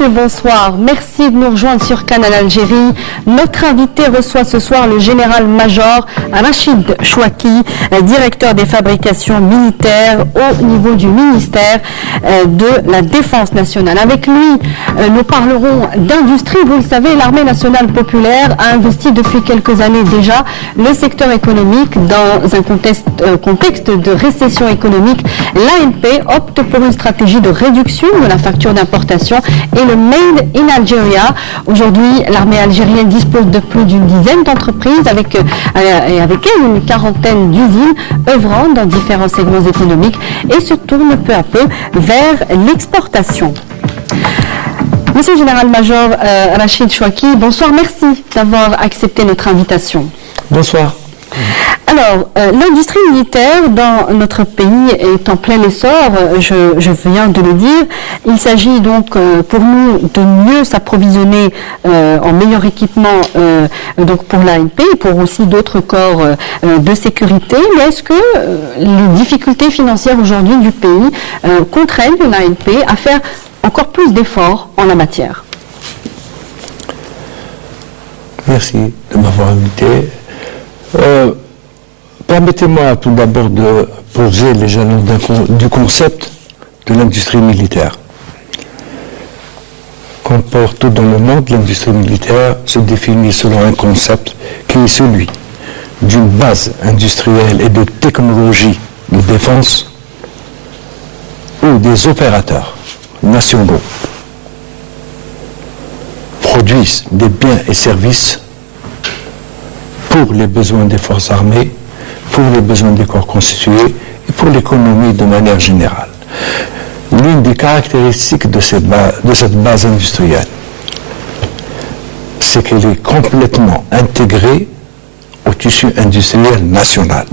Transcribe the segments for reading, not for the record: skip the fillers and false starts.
messieurs, bonsoir. Merci de nous rejoindre sur Canal Algérie. Notre invité reçoit ce soir le général-major Rachid Chouaki, directeur des fabrications militaires au niveau du ministère de la Défense nationale. Avec lui, nous parlerons d'industrie. Vous le savez, l'armée nationale populaire a investi depuis quelques années déjà le secteur économique dans un contexte de récession économique. L'ANP opte pour une stratégie de réduction de la facture d'importation et le Made in Algeria. Aujourd'hui, l'armée algérienne dispose de plus d'une dizaine d'entreprises avec elle une quarantaine d'usines œuvrant dans différents segments économiques et se tourne peu à peu vers l'exportation. Monsieur le général-major Rachid Chouaki, bonsoir, merci d'avoir accepté notre invitation. Bonsoir. Alors, l'industrie militaire dans notre pays est en plein essor, je viens de le dire. Il s'agit donc pour nous de mieux s'approvisionner en meilleur équipement donc pour l'ANP et pour aussi d'autres corps de sécurité. Mais est-ce que les difficultés financières aujourd'hui du pays contraignent l'ANP à faire encore plus d'efforts en la matière? Merci de m'avoir invité. Permettez-moi tout d'abord de poser les jalons du concept de l'industrie militaire. Comme partout dans le monde, l'industrie militaire se définit selon un concept qui est celui d'une base industrielle et de technologie de défense où des opérateurs nationaux produisent des biens et services pour les besoins des forces armées, pour les besoins des corps constitués et pour l'économie de manière générale. L'une des caractéristiques de cette base industrielle, c'est qu'elle est complètement intégrée au tissu industriel national.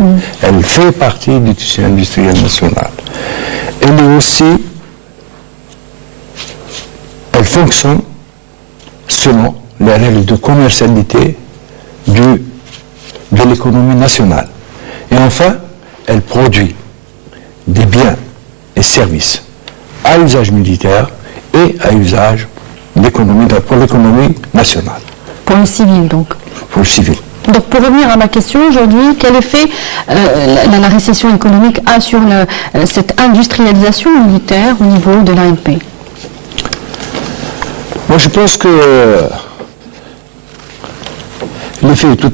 Elle fait partie du tissu industriel national. Elle fonctionne selon les règles de commercialité de l'économie nationale. Et enfin, elle produit des biens et services à usage militaire et à usage pour l'économie nationale. Pour le civil, donc. Pour le civil. Donc, pour revenir à ma question aujourd'hui, quel effet la récession économique a sur cette industrialisation militaire au niveau de l'ANP? Moi, je pense que l'effet est tout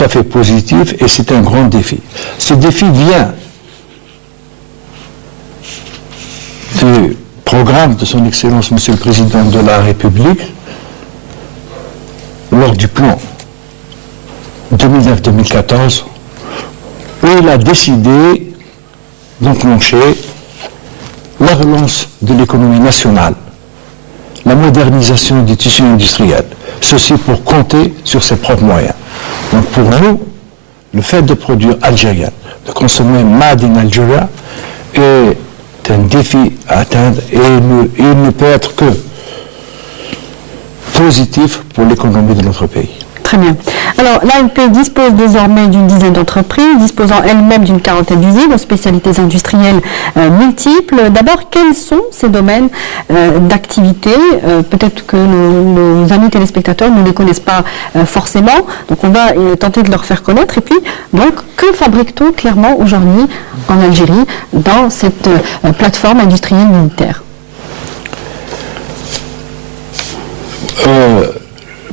à fait positif et c'est un grand défi. Ce défi vient du programme de son Excellence Monsieur le Président de la République lors du plan 2009-2014 où il a décidé d'enclencher la relance de l'économie nationale, la modernisation du tissu industriel, ceci pour compter sur ses propres moyens. Donc pour nous, le fait de produire algérien, de consommer Made in Algeria est un défi à atteindre et il ne peut être que positif pour l'économie de notre pays. Très bien. Alors, l'ANP dispose désormais d'une dizaine d'entreprises, disposant elle-même d'une quarantaine d'usines aux spécialités industrielles multiples. D'abord, quels sont ces domaines d'activité? Peut-être que nos amis téléspectateurs ne les connaissent pas forcément, donc on va tenter de leur faire connaître. Et puis, donc, que fabrique-t-on clairement aujourd'hui en Algérie dans cette plateforme industrielle militaire?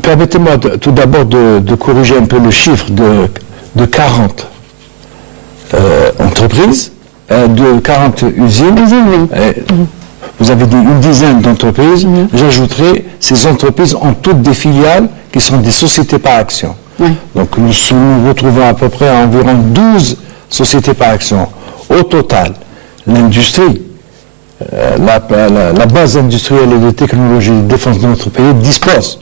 Permettez-moi tout d'abord de corriger un peu le chiffre de 40 entreprises, de 40 usines. Vous avez dit une dizaine d'entreprises. J'ajouterai, ces entreprises ont toutes des filiales qui sont des sociétés par action. Donc nous nous retrouvons à peu près à environ 12 sociétés par action. Au total, l'industrie, la base industrielle et de technologie de défense de notre pays dispose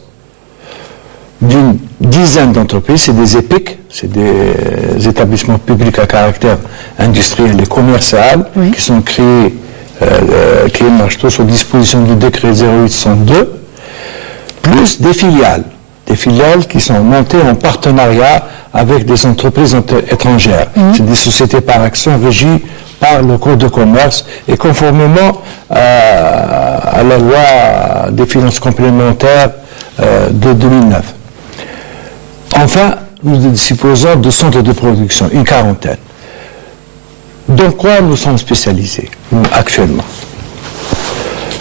d'une dizaine d'entreprises, c'est des EPIC, c'est des établissements publics à caractère industriel et commercial, qui sont créés, qui marchent tous sous disposition du décret 0802, plus des filiales qui sont montées en partenariat avec des entreprises étrangères. C'est des sociétés par action régies par le Code de commerce et conformément à la loi des finances complémentaires de 2009. Enfin, nous disposons de centres de production, une quarantaine. Dans quoi nous sommes spécialisés actuellement?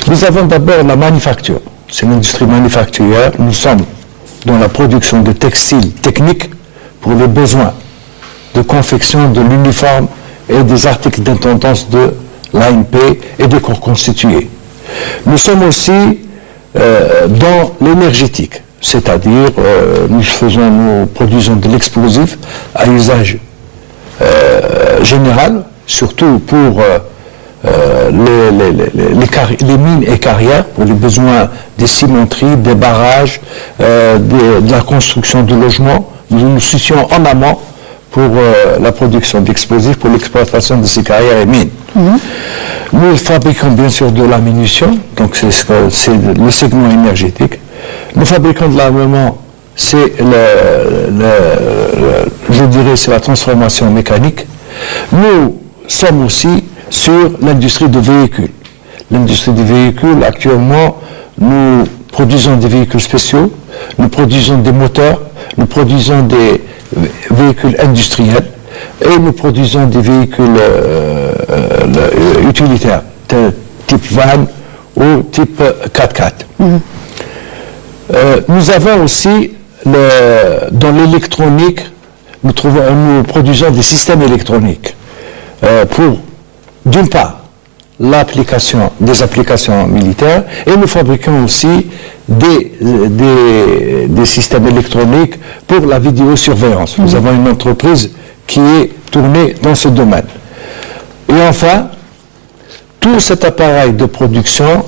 Nous avons d'abord la manufacture, c'est l'industrie manufacturière. Nous sommes dans la production de textiles techniques pour les besoins de confection de l'uniforme et des articles d'intendance de l'ANP et des corps constitués. Nous sommes aussi dans l'énergétique, c'est-à-dire nous produisons de l'explosif à usage général, surtout pour les mines et carrières, pour les besoins des cimenteries, des barrages, de la construction de logements. Nous nous situons en amont pour la production d'explosifs, pour l'exploitation de ces carrières et mines. Nous fabriquons bien sûr de la munition, donc c'est le segment énergétique. Nous fabriquons de l'armement, c'est je dirais c'est la transformation mécanique. Nous sommes aussi sur l'industrie de véhicules. L'industrie des véhicules, actuellement, nous produisons des véhicules spéciaux, nous produisons des moteurs, nous produisons des véhicules industriels et nous produisons des véhicules utilitaires, type van ou type 4x4. Nous avons aussi, dans l'électronique, nous produisons des systèmes électroniques pour, d'une part, des applications militaires, et nous fabriquons aussi des systèmes électroniques pour la vidéosurveillance. Nous avons une entreprise qui est tournée dans ce domaine. Et enfin, tout cet appareil de production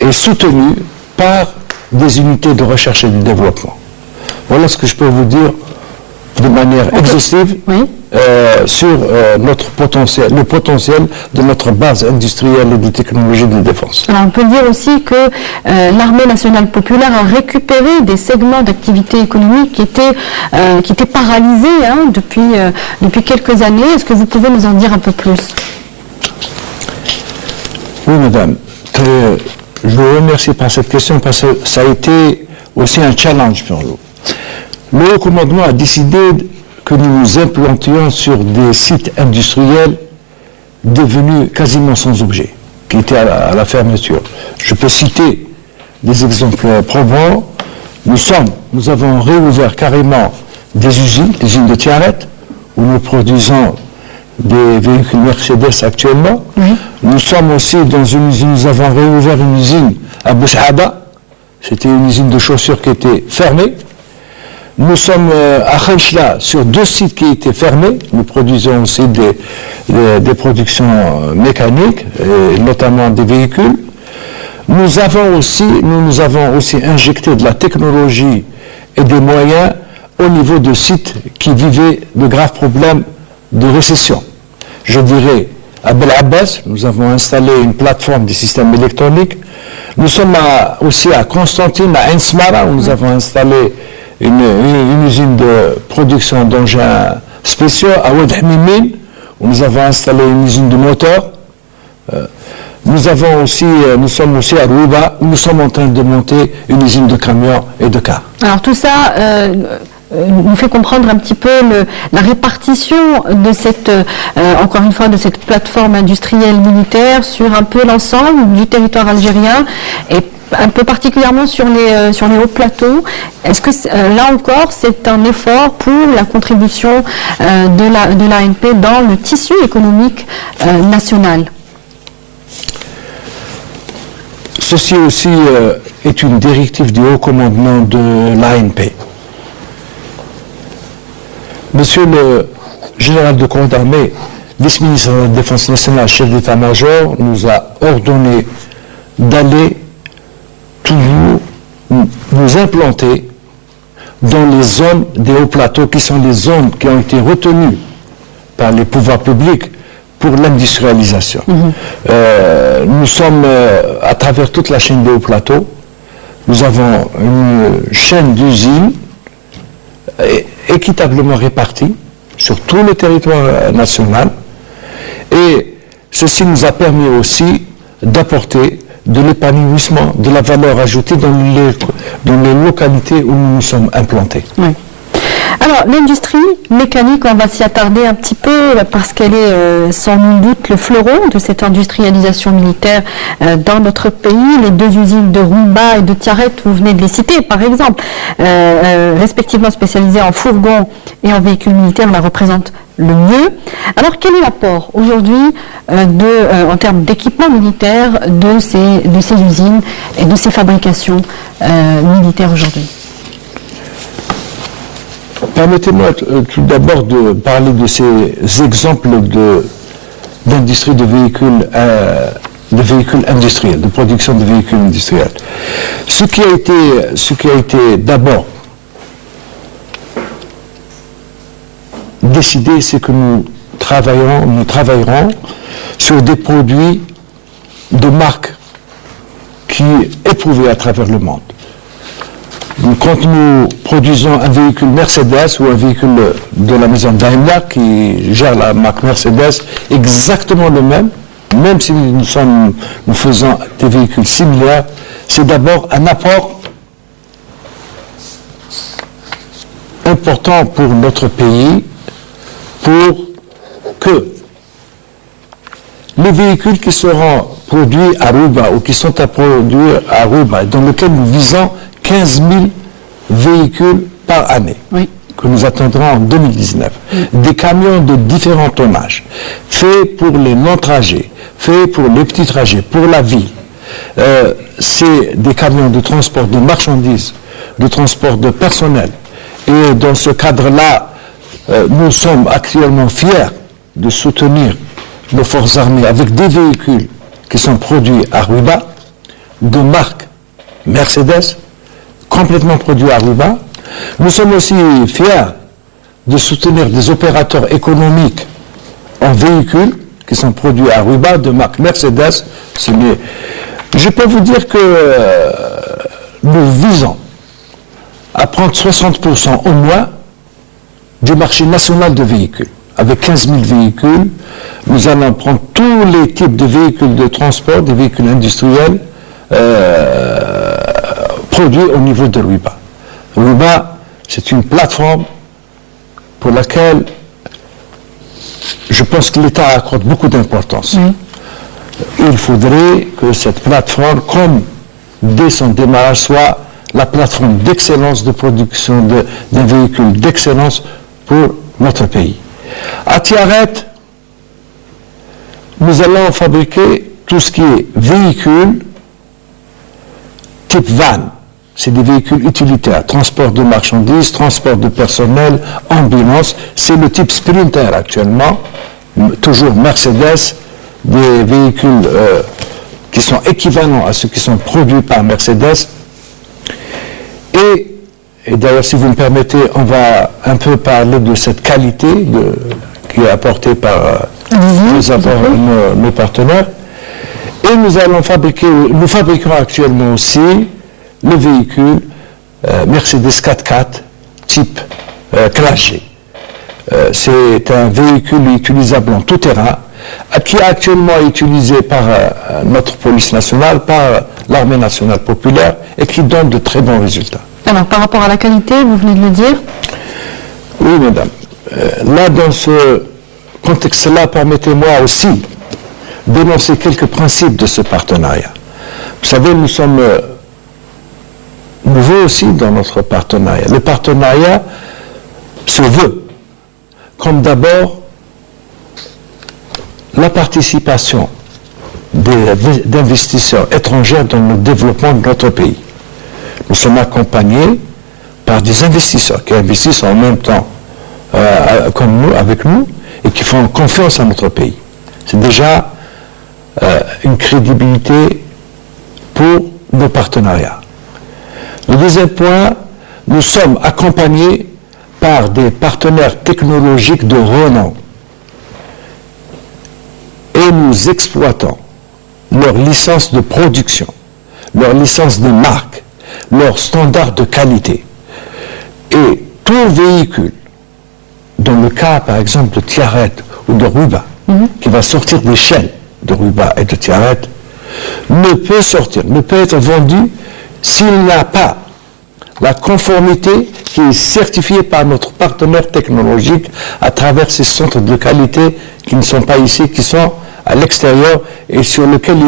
est soutenu par des unités de recherche et de développement. Voilà ce que je peux vous dire de manière exhaustive sur le potentiel de notre base industrielle et de technologie de défense. Alors on peut dire aussi que l'armée nationale populaire a récupéré des segments d'activité économique qui étaient paralysés depuis quelques années. Est-ce que vous pouvez nous en dire un peu plus? Oui, madame. Je vous remercie par cette question parce que ça a été aussi un challenge pour nous. Le haut commandement a décidé que nous nous implantions sur des sites industriels devenus quasiment sans objet, qui étaient à la fermeture. Je peux citer des exemples probants. Nous avons réouvert carrément des usines de Tiaret, où nous produisons des véhicules Mercedes actuellement. Nous sommes aussi dans une usine, nous avons réouvert une usine à Bouchada. C'était une usine de chaussures qui était fermée. Nous sommes à Khenchla sur 2 sites qui étaient fermés. Nous produisons aussi des productions mécaniques, et notamment des véhicules. Nous avons aussi injecté de la technologie et des moyens au niveau de sites qui vivaient de graves problèmes de récession. Je dirais, à Bel Abbas, nous avons installé une plateforme des systèmes électroniques. Nous sommes aussi à Constantine, à Ensmara, où nous avons installé une usine de production d'engins spéciaux, à Oued Hamimine, où nous avons installé une usine de moteurs. Nous sommes aussi à Rouba, où nous sommes en train de monter une usine de camions et de cars. Alors tout ça nous fait comprendre un petit peu la répartition de encore une fois, de cette plateforme industrielle militaire sur un peu l'ensemble du territoire algérien et un peu particulièrement sur les hauts plateaux. Est-ce que là encore c'est un effort pour la contribution de l'ANP dans le tissu économique national? Ceci aussi est une directive du haut commandement de l'ANP. Monsieur le général de corps d'armée, vice-ministre de la Défense nationale, chef d'état-major, nous a ordonné d'aller toujours nous implanter dans les zones des hauts plateaux, qui sont les zones qui ont été retenues par les pouvoirs publics pour l'industrialisation. Nous sommes, à travers toute la chaîne des hauts plateaux, nous avons une chaîne d'usines équitablement répartie sur tout le territoire national, et ceci nous a permis aussi d'apporter de l'épanouissement, de la valeur ajoutée dans les localités où nous nous sommes implantés. Oui. Alors, l'industrie mécanique, on va s'y attarder un petit peu parce qu'elle est sans nul doute le fleuron de cette industrialisation militaire dans notre pays. Les deux usines de Rouiba et de Tiaret, vous venez de les citer par exemple, respectivement spécialisées en fourgons et en véhicules militaires, la représentent le mieux. Alors, quel est l'apport aujourd'hui en termes d'équipement militaire de ces usines et de ces fabrications militaires aujourd'hui? Permettez-moi tout d'abord de parler de ces exemples d'industrie de véhicules industriels, de production de véhicules industriels. Ce qui a été d'abord décidé, c'est que nous travaillerons sur des produits de marque qui éprouvés à travers le monde. Quand nous produisons un véhicule Mercedes ou un véhicule de la maison Daimler qui gère la marque Mercedes, exactement le même si nous faisons des véhicules similaires, c'est d'abord un apport important pour notre pays, pour que les véhicules qui seront produits à Rouiba ou qui sont à produire à Rouiba, dans lesquels nous visons 15 000 véhicules par année, que nous attendrons en 2019. Des camions de différents tonnages, faits pour les longs trajets, faits pour les petits trajets, pour la ville. C'est des camions de transport de marchandises, de transport de personnel. Et dans ce cadre-là, nous sommes actuellement fiers de soutenir nos forces armées avec des véhicules qui sont produits à Rouiba, de marque Mercedes, complètement produits à Rouiba. Nous sommes aussi fiers de soutenir des opérateurs économiques en véhicules qui sont produits à Rouiba, de marque Mercedes. Je peux vous dire que nous visons à prendre 60% au moins du marché national de véhicules. Avec 15 000 véhicules, nous allons prendre tous les types de véhicules de transport, des véhicules industriels, produits au niveau de Rouiba. Rouiba, c'est une plateforme pour laquelle je pense que l'État accorde beaucoup d'importance. Il faudrait que cette plateforme, comme dès son démarrage, soit la plateforme d'excellence de production d'un véhicule d'excellence pour notre pays. À Tiaret, nous allons fabriquer tout ce qui est véhicule type van. C'est des véhicules utilitaires, transport de marchandises, transport de personnel, ambulance. C'est le type Sprinter actuellement, toujours Mercedes, des véhicules qui sont équivalents à ceux qui sont produits par Mercedes. Et d'ailleurs, si vous me permettez, on va un peu parler de cette qualité qui est apportée par nos partenaires. Et nous fabriquons actuellement aussi le véhicule Mercedes 4x4 type Classe G. C'est un véhicule utilisable en tout terrain, qui est actuellement utilisé par notre police nationale, par l'armée nationale populaire, et qui donne de très bons résultats. Alors, par rapport à la qualité, vous venez de le dire? Oui, madame. Là, dans ce contexte-là, permettez-moi aussi d'énoncer quelques principes de ce partenariat. Vous savez, nous sommes nouveaux aussi dans notre partenariat. Le partenariat se veut comme d'abord la participation d'investisseurs étrangers dans le développement de notre pays. Nous sommes accompagnés par des investisseurs qui investissent en même temps comme nous, avec nous, et qui font confiance à notre pays. C'est déjà une crédibilité pour nos partenariats. Le deuxième point, nous sommes accompagnés par des partenaires technologiques de renom et nous exploitons leur licence de production, leur licence de marque, leurs standards de qualité. Et tout véhicule, dans le cas par exemple de Tiaret ou de Rouiba, qui va sortir des chaînes de Ruba et de Tiaret ne peut sortir, ne peut être vendu s'il n'a pas la conformité qui est certifiée par notre partenaire technologique à travers ces centres de qualité qui ne sont pas ici, qui sont à l'extérieur et sur lesquels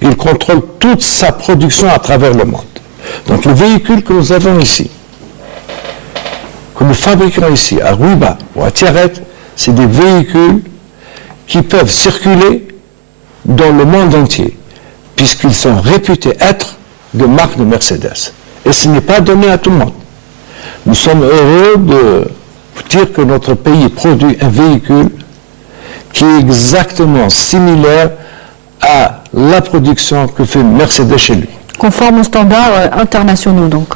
il contrôle toute sa production à travers le monde. Donc le véhicule que nous avons ici, que nous fabriquons ici à Ruba ou à Tiaret, c'est des véhicules qui peuvent circuler dans le monde entier, puisqu'ils sont réputés être de marque de Mercedes. Et ce n'est pas donné à tout le monde. Nous sommes heureux de dire que notre pays produit un véhicule qui est exactement similaire à la production que fait Mercedes chez lui. Conforme aux standards internationaux, donc.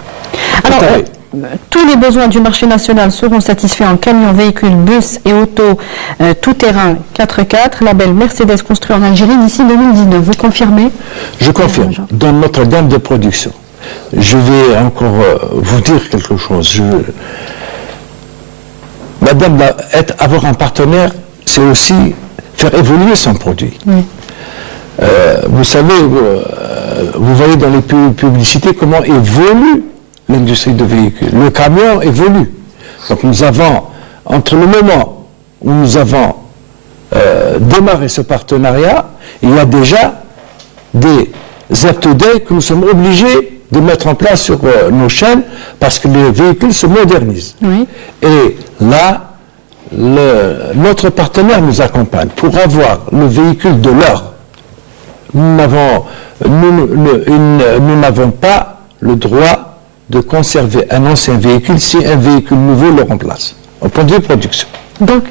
Alors, tous les besoins du marché national seront satisfaits en camions, véhicules, bus et autos tout-terrain 4x4, label Mercedes construit en Algérie d'ici 2019. Vous confirmez? Je confirme. Dans notre gamme de production, je vais encore vous dire quelque chose. Madame, avoir un partenaire, c'est aussi faire évoluer son produit. Oui. Vous savez, vous voyez dans les publicités comment évolue l'industrie de véhicules. Le camion évolue. Donc nous avons, entre le moment où nous avons démarré ce partenariat, il y a déjà des up-to-date que nous sommes obligés de mettre en place sur nos chaînes parce que les véhicules se modernisent. Oui. Et là, notre partenaire nous accompagne pour avoir le véhicule de l'heure. Nous n'avons pas le droit de conserver un ancien véhicule si un véhicule nouveau le remplace, au point de vue production. Donc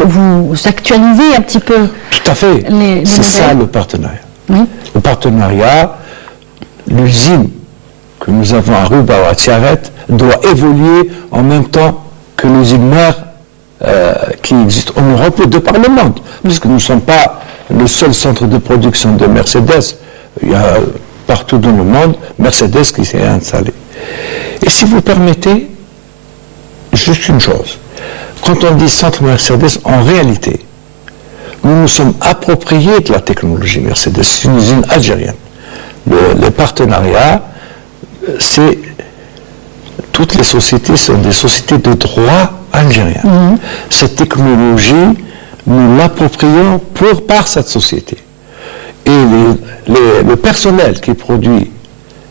vous actualisez un petit peu. Tout à fait. C'est ça le partenariat. Oui. Le partenariat, l'usine que nous avons à Ruba ou à Tiaret doit évoluer en même temps que l'usine mère qui existe en Europe et de par le monde. Parce que nous ne sommes pas le seul centre de production de Mercedes. Il y a partout dans le monde Mercedes qui s'est installé. Et si vous permettez, juste une chose. Quand on dit centre Mercedes, en réalité, nous nous sommes appropriés de la technologie Mercedes. C'est une usine algérienne. Le partenariat, toutes les sociétés sont des sociétés de droit algérien. Mmh. Cette technologie, nous l'approprions par cette société. Et le personnel qui produit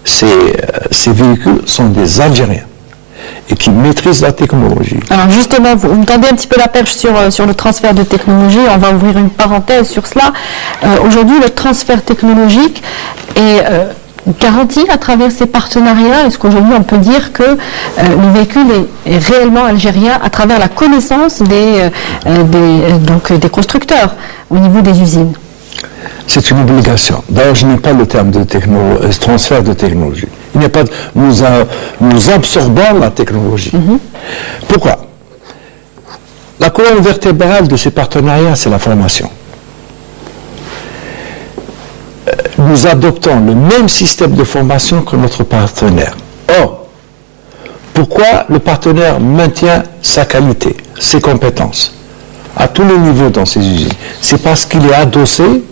ces véhicules sont des Algériens et qui maîtrisent la technologie. Alors justement, vous me tendez un petit peu la perche sur le transfert de technologie. On va ouvrir une parenthèse sur cela. Aujourd'hui, le transfert technologique est garanti à travers ces partenariats. Est-ce qu'aujourd'hui, on peut dire que le véhicule est réellement algérien à travers la connaissance des constructeurs au niveau des usines? C'est une obligation. D'ailleurs, je n'aime pas le terme de transfert de technologie. Il n'y a pas nous absorbons la technologie. Mm-hmm. Pourquoi? La colonne vertébrale de ces partenariats, c'est la formation. Nous adoptons le même système de formation que notre partenaire. Or, pourquoi le partenaire maintient sa qualité, ses compétences, à tous les niveaux dans ces usines? C'est parce qu'il est adossé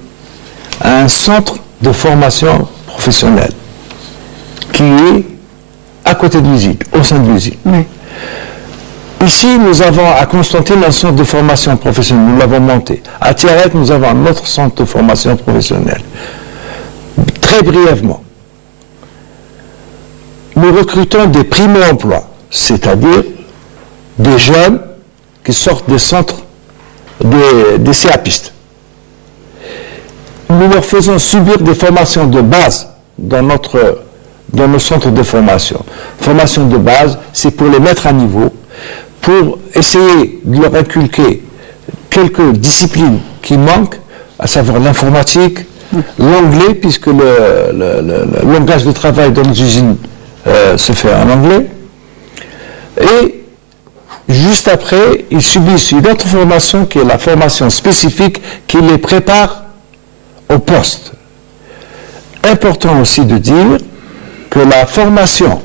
à un centre de formation professionnelle qui est à côté de l'usine, au sein de l'usine. Oui. Ici, nous avons à Constantine un centre de formation professionnelle, nous l'avons monté. À Tiaret, nous avons un autre centre de formation professionnelle. Très brièvement, nous recrutons des primo-emplois, c'est-à-dire des jeunes qui sortent des centres, des CAPistes. Nous leur faisons subir des formations de base dans nos centres de formation. Formation de base, c'est pour les mettre à niveau, pour essayer de leur inculquer quelques disciplines qui manquent, à savoir l'informatique, l'anglais, puisque le langage de travail dans les usines se fait en anglais. Et juste après, ils subissent une autre formation qui est la formation spécifique qui les prépare au poste. Important aussi de dire que la formation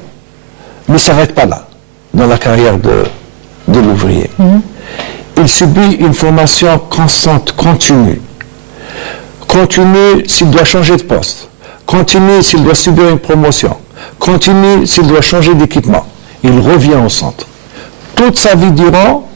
ne s'arrête pas là, dans la carrière de l'ouvrier. Mmh. Il subit une formation constante, continue. continue s'il doit changer de poste, continue s'il doit subir une promotion, continue s'il doit changer d'équipement. Il revient au centre. Toute sa vie durant,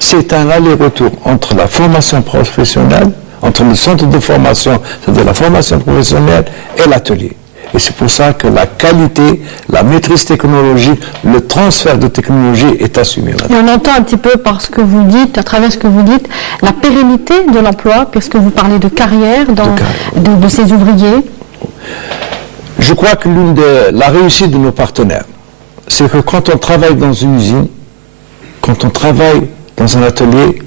c'est un aller-retour entre la formation professionnelle, entre le centre de formation, c'est-à-dire la formation professionnelle, et l'atelier. Et c'est pour ça que la qualité, la maîtrise technologique, le transfert de technologie est assumé. Et on entend un petit peu par ce que vous dites, à travers ce que vous dites, la pérennité de l'emploi, puisque vous parlez de carrière de ces ouvriers. Je crois que la réussite de nos partenaires, c'est que quand on travaille dans une usine, quand on travaille dans un atelier,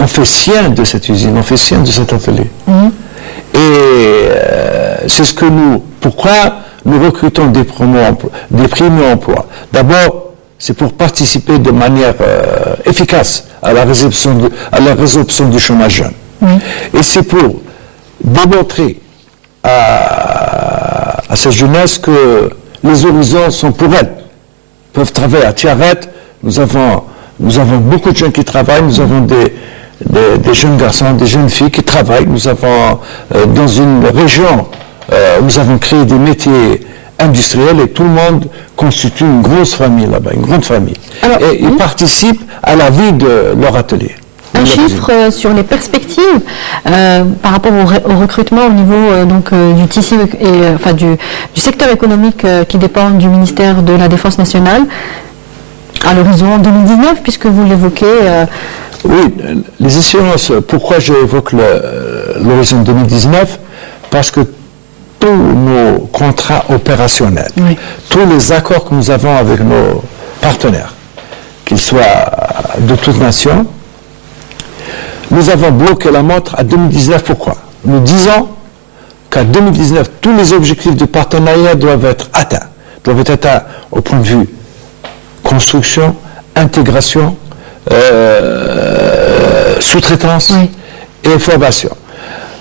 on fait sien de cette usine, on fait sien de cet atelier. Et c'est ce que pourquoi nous recrutons des primo-emplois. D'abord, c'est pour participer de manière efficace à la résolution du chômage jeune. Et c'est pour démontrer à cette jeunesse que les horizons sont pour elles. Ils peuvent travailler à Tiaret. Nous avons beaucoup de jeunes qui travaillent. Nous avons des jeunes garçons, des jeunes filles qui travaillent. Nous avons, dans une région, nous avons créé des métiers industriels et tout le monde constitue une grosse famille là-bas, une grande famille. Alors, et ils participent à la vie de leur atelier. Un chiffre sur les perspectives par rapport au recrutement au niveau du tissu et du secteur économique qui dépend du ministère de la Défense nationale à l'horizon 2019, puisque vous l'évoquez. Oui, les échéances, pourquoi j'évoque l'horizon 2019? Parce que tous nos contrats opérationnels, tous les accords que nous avons avec nos partenaires, qu'ils soient de toute nation, nous avons bloqué la montre à 2019. Pourquoi? Nous disons qu'à 2019, tous les objectifs de partenariat doivent être atteints au point de vue construction, intégration, sous-traitance et formation.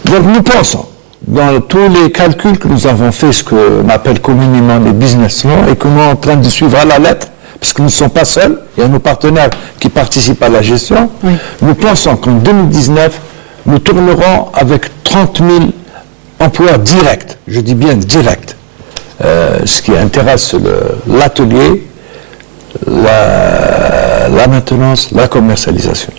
Donc nous pensons, dans tous les calculs que nous avons faits, ce que m'appelle communément les business plans, et que nous sommes en train de suivre à la lettre, parce que nous ne sommes pas seuls, il y a nos partenaires qui participent à la gestion, nous pensons qu'en 2019, nous tournerons avec 30 000 emplois directs, je dis bien directs, ce qui intéresse l'atelier, la maintenance, la commercialisation.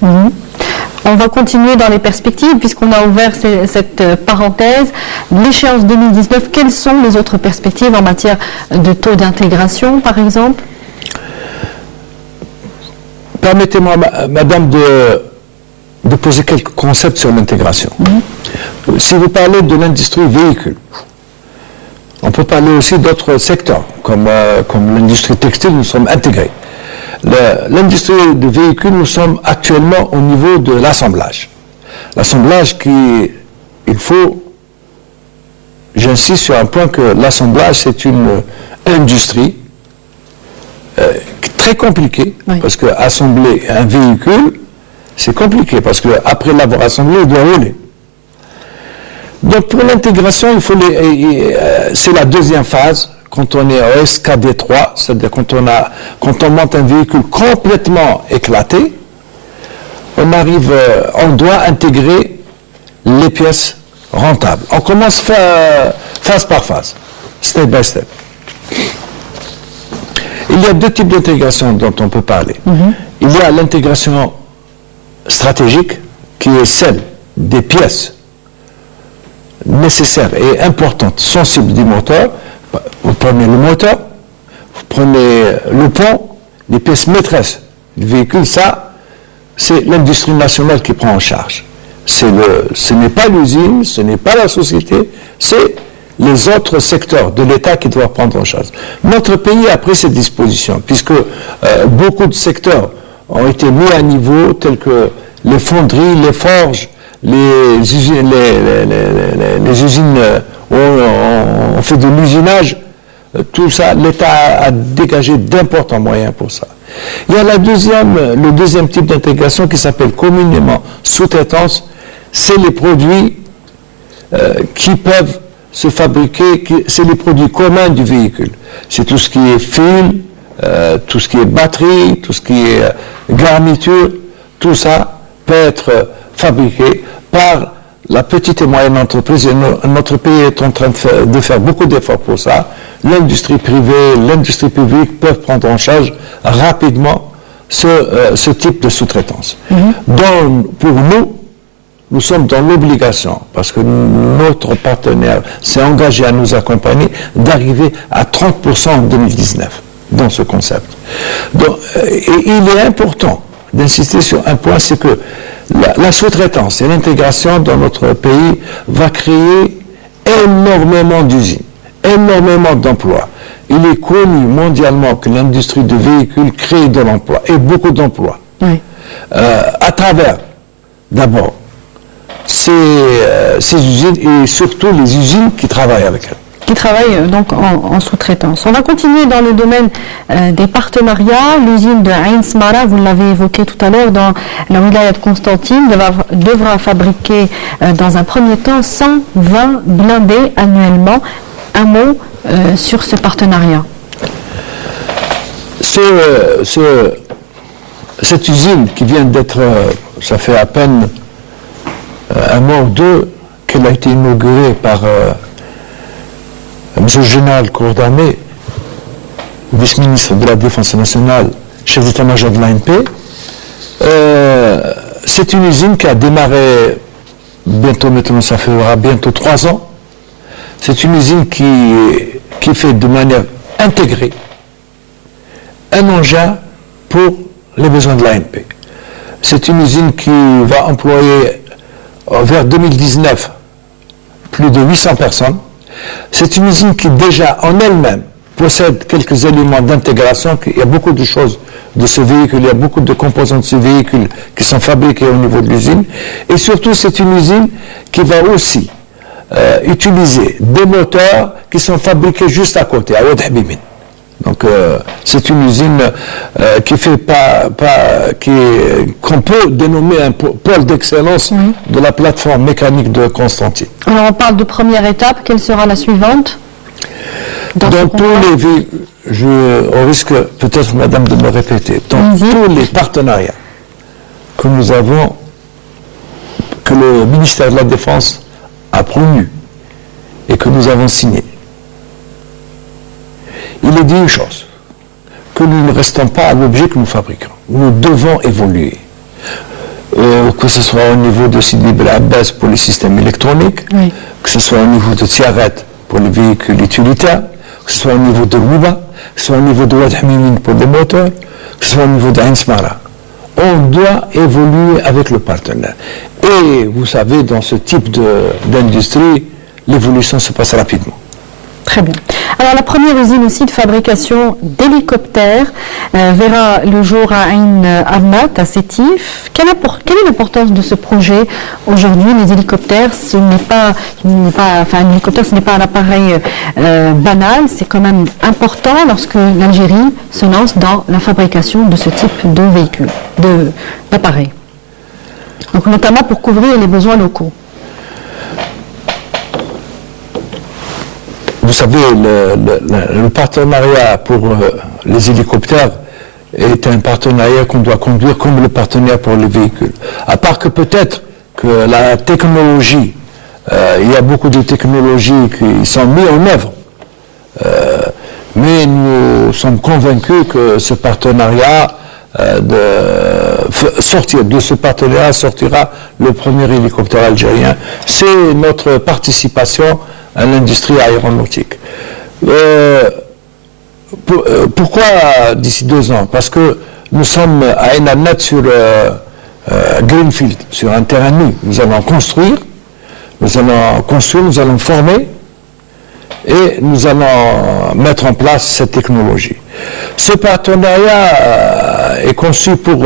On va continuer dans les perspectives, puisqu'on a ouvert cette parenthèse. L'échéance 2019, quelles sont les autres perspectives en matière de taux d'intégration, par exemple? Permettez-moi, madame, de poser quelques concepts sur l'intégration. Si vous parlez de l'industrie véhicule, on peut parler aussi d'autres secteurs, comme l'industrie textile, nous sommes intégrés. L'industrie de véhicules, nous sommes actuellement au niveau de l'assemblage. L'assemblage j'insiste sur un point que l'assemblage, c'est une industrie très compliquée, parce que assembler un véhicule, c'est compliqué, parce qu'après l'avoir assemblé, il doit rouler. Donc pour l'intégration, c'est la deuxième phase, quand on est au SKD3, c'est-à-dire quand on monte un véhicule complètement éclaté, on doit intégrer les pièces rentables. On commence phase par phase, step by step. Il y a deux types d'intégration dont on peut parler. Il y a l'intégration stratégique, qui est celle des pièces nécessaires et importantes, sensibles du moteur. Vous prenez le moteur, vous prenez le pont, les pièces maîtresses du véhicule, ça, c'est l'industrie nationale qui prend en charge. Ce n'est pas l'usine, ce n'est pas la société, c'est les autres secteurs de l'État qui doivent prendre en charge. Notre pays a pris ces dispositions, puisque beaucoup de secteurs ont été mis à niveau, tels que les fonderies, les forges, les usines où on fait de l'usinage, tout ça, l'État a dégagé d'importants moyens pour ça. Il y a le deuxième type d'intégration qui s'appelle communément sous-traitance, c'est les produits qui peuvent se fabriquer, c'est les produits communs du véhicule. C'est tout ce qui est fil, tout ce qui est batterie, tout ce qui est garniture, tout ça peut être fabriqué par la petite et moyenne entreprise, et notre pays est en train de faire beaucoup d'efforts pour ça. L'industrie privée, l'industrie publique peuvent prendre en charge rapidement ce type de sous-traitance. Pour nous sommes dans l'obligation, parce que notre partenaire s'est engagé à nous accompagner, d'arriver à 30% en 2019 dans ce concept. Donc, et il est important d'insister sur un point, c'est que la sous-traitance et l'intégration dans notre pays va créer énormément d'usines, énormément d'emplois. Il est connu mondialement que l'industrie de véhicules crée de l'emploi, et beaucoup d'emplois. Oui. À travers, d'abord, ces usines et surtout les usines qui travaillent avec elles. Qui travaillent donc en sous-traitance. On va continuer dans le domaine des partenariats. L'usine de Ain Smara, vous l'avez évoqué tout à l'heure, dans la wilaya de Constantine, devra fabriquer dans un premier temps 120 blindés annuellement. Un mot sur ce partenariat. Cette usine qui vient d'être, ça fait à peine un mois ou deux qu'elle a été inaugurée par M. le général corps d'armée, vice-ministre de la Défense nationale, chef d'état-major de l'ANP. C'est une usine qui a démarré bientôt, maintenant ça fera bientôt 3 ans. C'est une usine qui fait de manière intégrée un engin pour les besoins de l'ANP. C'est une usine qui va employer vers 2019 plus de 800 personnes. C'est une usine qui déjà en elle-même possède quelques éléments d'intégration. Il y a beaucoup de choses de ce véhicule, il y a beaucoup de composants de ce véhicule qui sont fabriqués au niveau de l'usine. Et surtout, c'est une usine qui va aussi utiliser des moteurs qui sont fabriqués juste à côté, à Oued Habibine. Donc c'est une usine qu'on peut dénommer un pôle d'excellence de la plateforme mécanique de Constantine. Alors on parle de première étape, quelle sera la suivante? Dans tous les véhicules, on risque peut-être, madame, de me répéter, dans tous les partenariats que nous avons, que le ministère de la Défense a promu et que nous avons signé, il est dit une chose, que nous ne restons pas à l'objet que nous fabriquons. Nous devons évoluer. Que ce soit au niveau de Sidi Bel Abbas pour les systèmes électroniques, que ce soit au niveau de Tiaret pour les véhicules utilitaires, que ce soit au niveau de Rouba, que ce soit au niveau de Oued Hamimine pour les moteurs, que ce soit au niveau d'Ain Smara. On doit évoluer avec le partenaire. Et vous savez, dans ce type d'industrie, l'évolution se passe rapidement. Très bien. Alors la première usine aussi de fabrication d'hélicoptères verra le jour à Ain Arnat, à Sétif. Quelle est l'importance de ce projet aujourd'hui? Les hélicoptères, un hélicoptère, ce n'est pas un appareil banal, c'est quand même important lorsque l'Algérie se lance dans la fabrication de ce type de véhicules, d'appareils. Donc notamment pour couvrir les besoins locaux. Vous savez, le partenariat pour les hélicoptères est un partenariat qu'on doit conduire comme le partenariat pour les véhicules. À part que peut-être que la technologie, il y a beaucoup de technologies qui sont mises en œuvre, mais nous sommes convaincus que ce partenariat, de ce partenariat sortira le premier hélicoptère algérien. C'est notre participation à l'industrie aéronautique. Pourquoi d'ici 2 ans? Parce que nous sommes à Ain Arnat sur Greenfield, sur un terrain nu. Nous allons construire, nous allons former et nous allons mettre en place cette technologie. Ce partenariat est conçu pour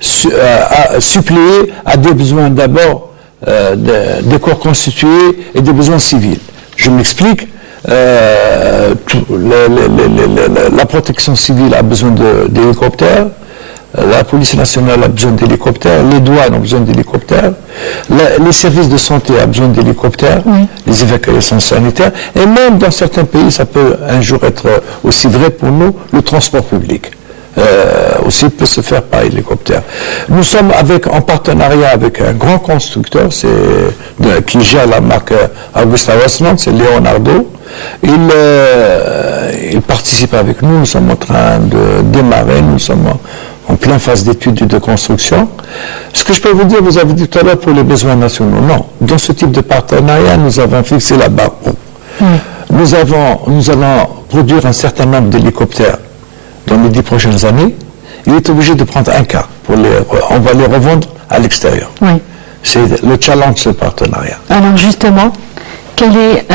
suppléer à des besoins d'abord des corps constitués et des besoins civils. Je m'explique, la protection civile a besoin d'hélicoptères, la police nationale a besoin d'hélicoptères, les douanes ont besoin d'hélicoptères, les services de santé ont besoin d'hélicoptères, les évacuations sanitaires, et même dans certains pays, ça peut un jour être aussi vrai pour nous, le transport public. Aussi peut se faire par hélicoptère. Nous sommes en partenariat avec un grand constructeur, c'est qui gère la marque AgustaWestland, c'est Leonardo. Il participe avec nous, nous sommes en train de démarrer, nous sommes en pleine phase d'études et de construction. Ce que je peux vous dire, vous avez dit tout à l'heure pour les besoins nationaux. Non, dans ce type de partenariat, nous avons fixé la barre haut. Nous allons produire un certain nombre d'hélicoptères dans les 10 prochaines années. Il est obligé de prendre un quart. On va les revendre à l'extérieur. Oui. C'est le challenge de ce partenariat. Alors justement, quelle est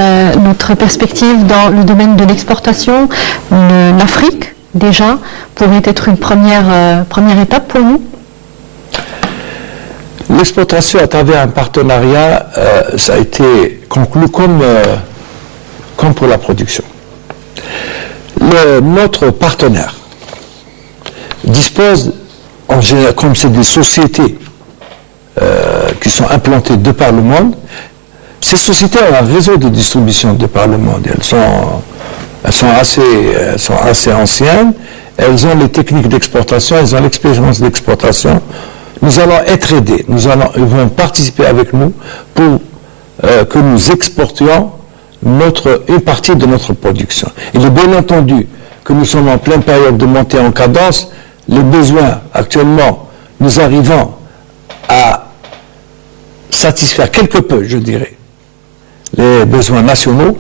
notre perspective dans le domaine de l'exportation? L'Afrique, déjà, pourrait être une première étape pour nous? L'exportation à travers un partenariat, ça a été conclu comme pour la production. Notre partenaire dispose, en général, comme c'est des sociétés qui sont implantées de par le monde, ces sociétés ont un réseau de distribution de par le monde. Elles sont assez anciennes, elles ont les techniques d'exportation, elles ont l'expérience d'exportation. Nous allons être aidés, ils vont participer avec nous pour que nous exportions une partie de notre production. Il est bien entendu que nous sommes en pleine période de montée en cadence. Les besoins, actuellement, nous arrivons à satisfaire quelque peu, je dirais, les besoins nationaux,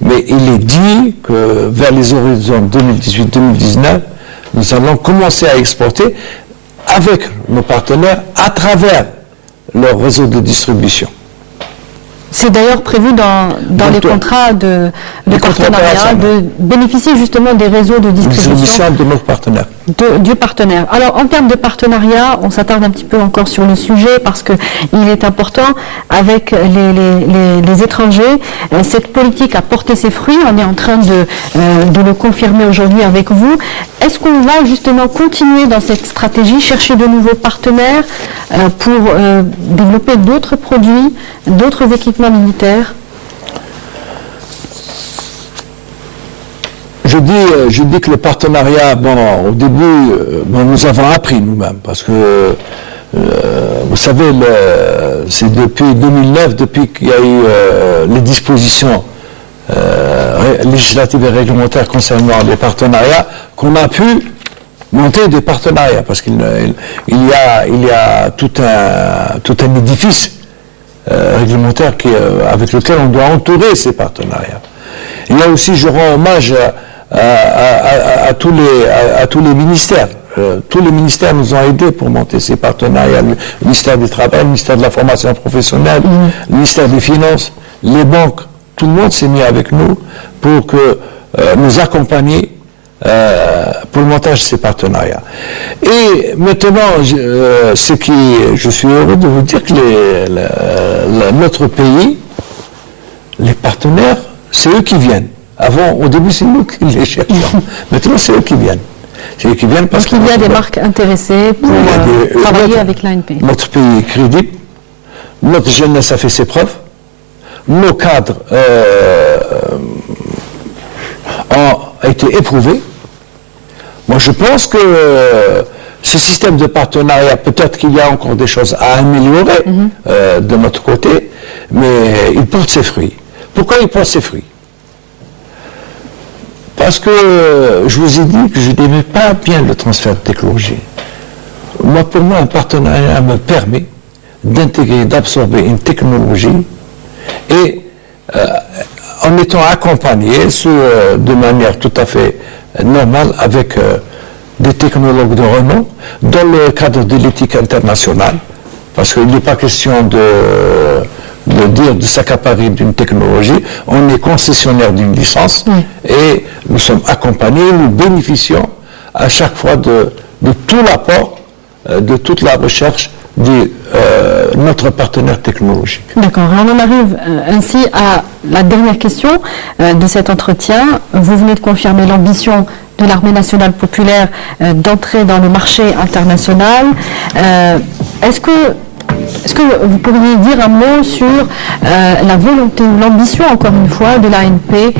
mais il est dit que vers les horizons 2018-2019, nous allons commencer à exporter avec nos partenaires à travers leur réseau de distribution. C'est d'ailleurs prévu dans les contrats de partenariat de bénéficier justement des réseaux de distribution de nos partenaires. Du partenaire. Alors en termes de partenariat, on s'attarde un petit peu encore sur le sujet parce qu'il est important avec les étrangers. Cette politique a porté ses fruits, on est en train de le confirmer aujourd'hui avec vous. Est-ce qu'on va justement continuer dans cette stratégie, chercher de nouveaux partenaires pour développer d'autres produits, d'autres équipements militaires? Je dis que le partenariat, au début, nous avons appris nous-mêmes, parce que, vous savez, c'est depuis 2009, depuis qu'il y a eu les dispositions législatives et réglementaires concernant les partenariats, qu'on a pu monter des partenariats, parce qu'il y a tout un édifice réglementaire avec lequel on doit entourer ces partenariats. Il y a aussi, je rends hommage à tous les ministères. Tous les ministères nous ont aidés pour monter ces partenariats. Le ministère du Travail, le ministère de la Formation professionnelle, le ministère des Finances, les banques, tout le monde s'est mis avec nous pour nous accompagner pour le montage de ces partenariats. Et maintenant, je suis heureux de vous dire que notre pays, les partenaires, c'est eux qui viennent. Au début, c'est nous qui les cherchions. Maintenant, c'est eux qui viennent. C'est eux qui viennent parce qu'il y a des marques intéressées pour travailler avec l'ANP. Notre pays est crédible. Notre jeunesse a fait ses preuves. Nos cadres ont été éprouvés. Moi, je pense que ce système de partenariat, peut-être qu'il y a encore des choses à améliorer de notre côté, mais il porte ses fruits. Pourquoi il porte ses fruits? Parce que je vous ai dit que je n'aimais pas bien le transfert de technologie. Pour moi, un partenariat me permet d'intégrer, d'absorber une technologie et en étant accompagné de manière tout à fait normale avec des technologues de renom dans le cadre de l'éthique internationale, parce qu'il n'est pas question de s'accaparer d'une technologie. On est concessionnaire d'une licence et nous sommes accompagnés, nous bénéficions à chaque fois de tout l'apport, de toute la recherche de notre partenaire technologique. D'accord. On en arrive ainsi à la dernière question de cet entretien. Vous venez de confirmer l'ambition de l'Armée nationale populaire d'entrer dans le marché international. Est-ce que vous pourriez dire un mot sur la volonté ou l'ambition, encore une fois, de l'ANP,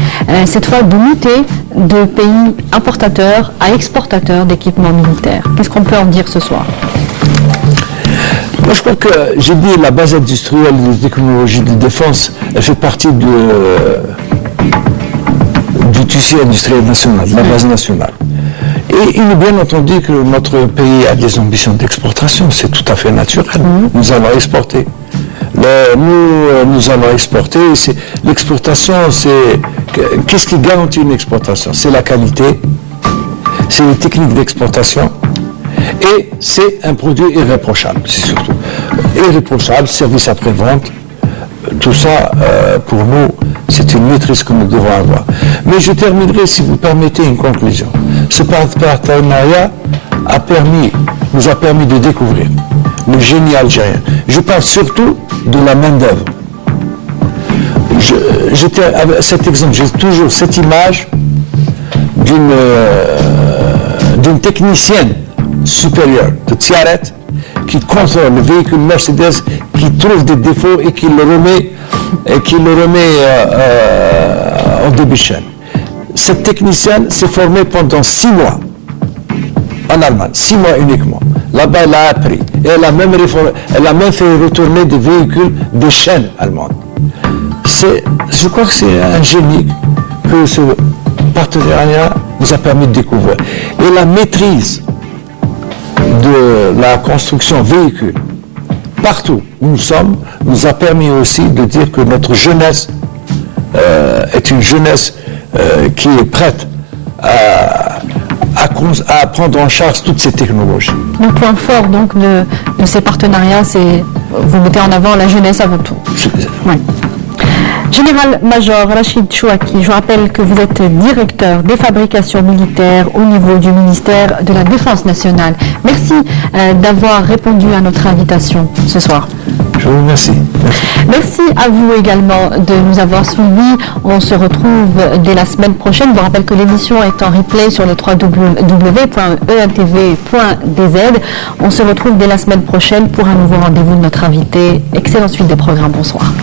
cette fois de muter de pays importateurs à exportateurs d'équipements militaires? Qu'est-ce qu'on peut en dire ce soir? Moi, je crois que j'ai dit la base industrielle des technologies de défense, elle fait partie du tissu industriel national, de la base nationale. Et il est bien entendu que notre pays a des ambitions d'exportation, c'est tout à fait naturel. Nous allons exporter. Nous allons exporter. L'exportation, qu'est-ce qui garantit une exportation? C'est la qualité, c'est les techniques d'exportation et c'est un produit irréprochable, c'est surtout. Irréprochable, service après-vente, tout ça, pour nous, c'est une maîtrise que nous devons avoir. Mais je terminerai, si vous permettez, une conclusion. Ce partenariat nous a permis de découvrir le génie algérien. Je parle surtout de la main-d'œuvre. Cet exemple, j'ai toujours cette image d'une technicienne supérieure de Tiaret qui contrôle le véhicule Mercedes, qui trouve des défauts et qui le remet en début de chaîne. Cette technicienne s'est formée pendant 6 mois en Allemagne, 6 mois uniquement. Là-bas, elle a appris. Et elle a même fait retourner des véhicules de chaîne allemande. Je crois que c'est un génie que ce partenariat nous a permis de découvrir. Et la maîtrise de la construction véhicule, partout où nous sommes, nous a permis aussi de dire que notre jeunesse est une jeunesse qui est prête à prendre en charge toutes ces technologies. Le point fort donc de ces partenariats, c'est vous mettez en avant la jeunesse avant tout. Oui. Général-major Rachid Chouaki, je rappelle que vous êtes directeur des fabrications militaires au niveau du ministère de la Défense nationale. Merci d'avoir répondu à notre invitation ce soir. Je vous remercie. Merci à vous également de nous avoir suivis. On se retrouve dès la semaine prochaine. Je vous rappelle que l'émission est en replay sur le www.emtv.dz. On se retrouve dès la semaine prochaine pour un nouveau rendez-vous de notre invité. Excellente suite des programmes. Bonsoir.